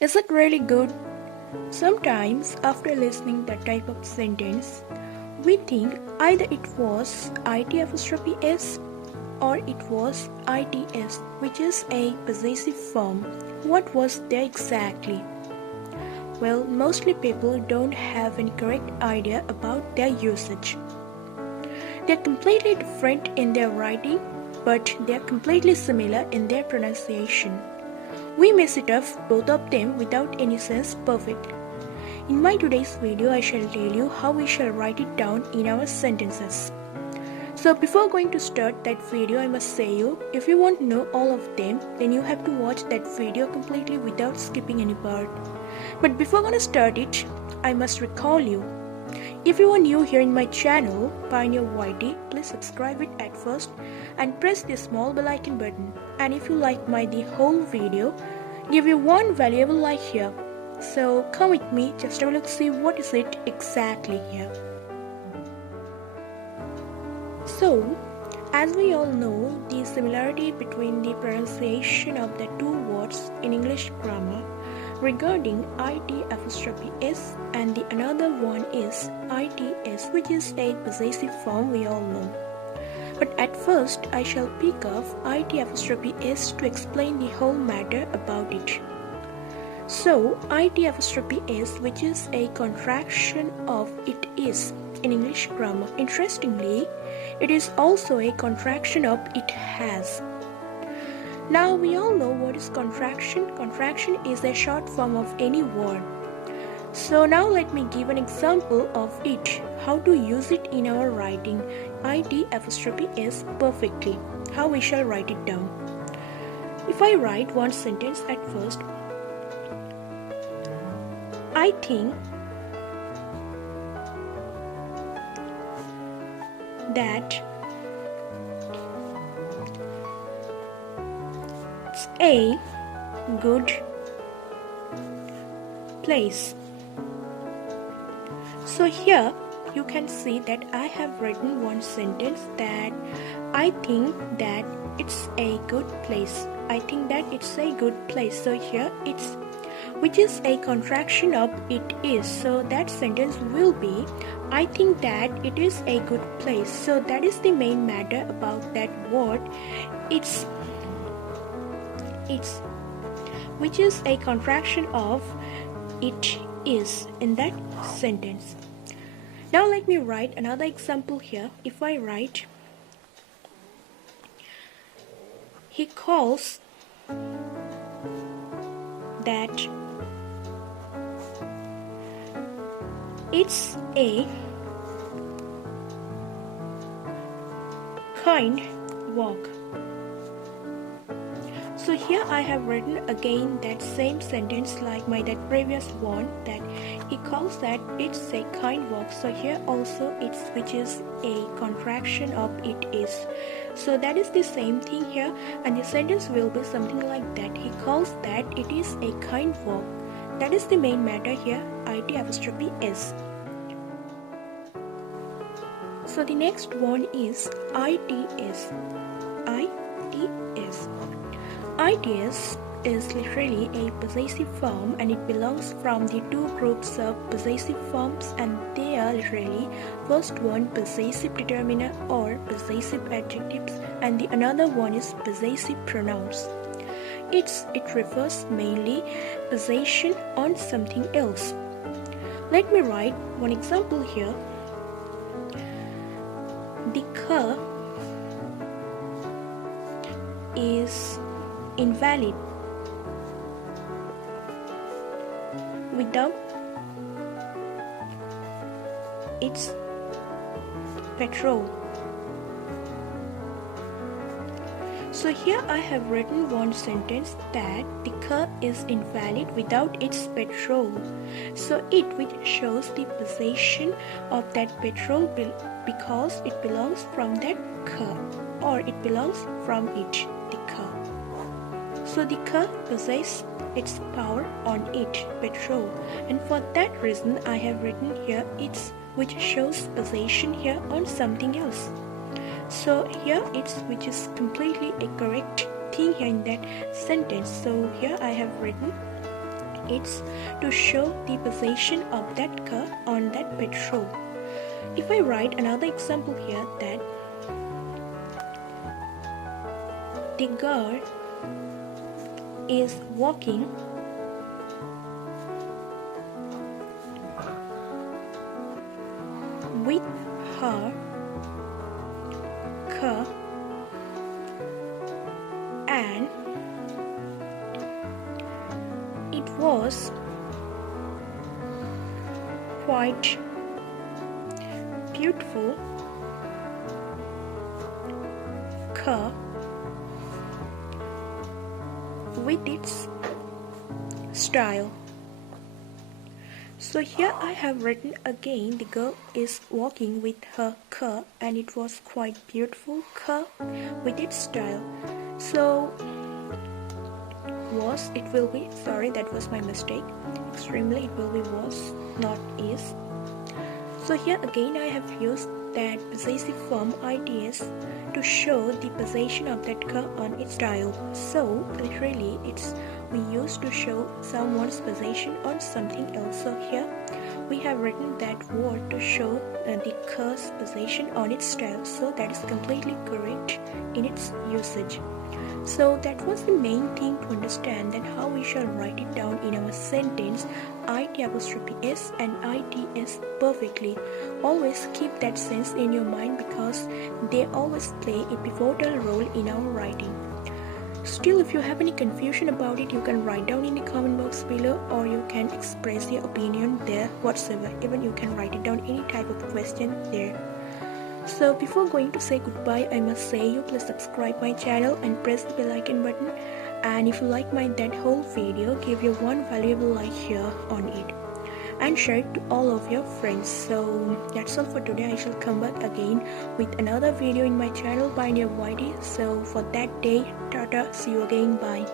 Is it really good? Sometimes, after listening that type of sentence, we think either it was IT''s or it was ITS, which is a possessive form. What was there exactly? Well, mostly people don't have any correct idea about their usage. They're completely different in their writing, but they're completely similar in their pronunciation. We mess it up both of them without any sense perfect. In my today's video, I shall tell you how we shall write it down in our sentences. So before going to start that video, I must say you, if you want to know all of them, then you have to watch that video completely without skipping any part. But before gonna start it, I must recall you. If you are new here in my channel, PioneerYT, please subscribe it at first and press the small bell icon button. And if you like the whole video, give you one valuable like here. So come with me, just have a look, see what is it exactly here. So, as we all know, the similarity between the pronunciation of the two words in English grammar regarding IT''s and the another one is ITS, which is a possessive form we all know. But at first, I shall pick up IT''s to explain the whole matter about it. So, IT''s, which is a contraction of it is in English grammar. Interestingly, it is also a contraction of it has. Now we all know what is contraction. Contraction is a short form of any word. So now let me give an example of it, how to use it in our writing IT''s perfectly, how we shall write it down. If I write one sentence at first, I think that it's a good place. So here you can see that I have written one sentence that I think that it's a good place. I think that it's a good place. So here it's, which is a contraction of it is. So that sentence will be, I think that it is a good place. So that is the main matter about that word. It's, which is a contraction of it is in that sentence. Now let me write another example here. If I write, he calls that it's a kind walk. So here I have written again that same sentence like that previous one, that he calls that it's a kind walk. So here also it's, which is a contraction of it is. So that is the same thing here, and the sentence will be something like that. He calls that it is a kind walk. That is the main matter here, IT''s. So the next one is ITS. ITS is literally a possessive form, and it belongs from the two groups of possessive forms, and they are literally first one possessive determiner or possessive adjectives, and the another one is possessive pronouns. It refers mainly possession on something else. Let me write one example here. The car is invalid without its petrol. So here I have written one sentence that the car is invalid without its petrol. So it, which shows the possession of that petrol because it belongs from that car, or it belongs from it, the car. So the car possesses its power on it, petrol, and for that reason I have written here it's, which shows possession here on something else. So here it's, which is completely a correct thing here in that sentence. So here I have written it's to show the position of that car on that petrol. If I write another example here, that the girl is walking with her car and it was quite beautiful car with its style. So here I have written again, the girl is walking with her car and it was quite beautiful car with its style. So was, it will be, sorry, that was my mistake, extremely, it will be was, not is. So here again I have used that possessive form ITS to show the possession of that car on its style. So literally it's we used to show someone's possession on something else. So here we have written that word to show the car's possession on its style. So that is completely correct in its usage. So that was the main thing to understand, that how we shall write it down in our sentence, IT_S and ITS perfectly. Always keep that sense in your mind because they always play a pivotal role in our writing. Still, if you have any confusion about it, you can write down in the comment box below, or you can express your opinion there whatsoever. Even you can write it down any type of question there. So before going to say goodbye, I must say you please subscribe my channel and press the bell icon button, and if you like that whole video, give your one valuable like here on it and share it to all of your friends. So that's all for today. I shall come back again with another video in my channel PioneerYT. So for that day, tata, see you again, bye.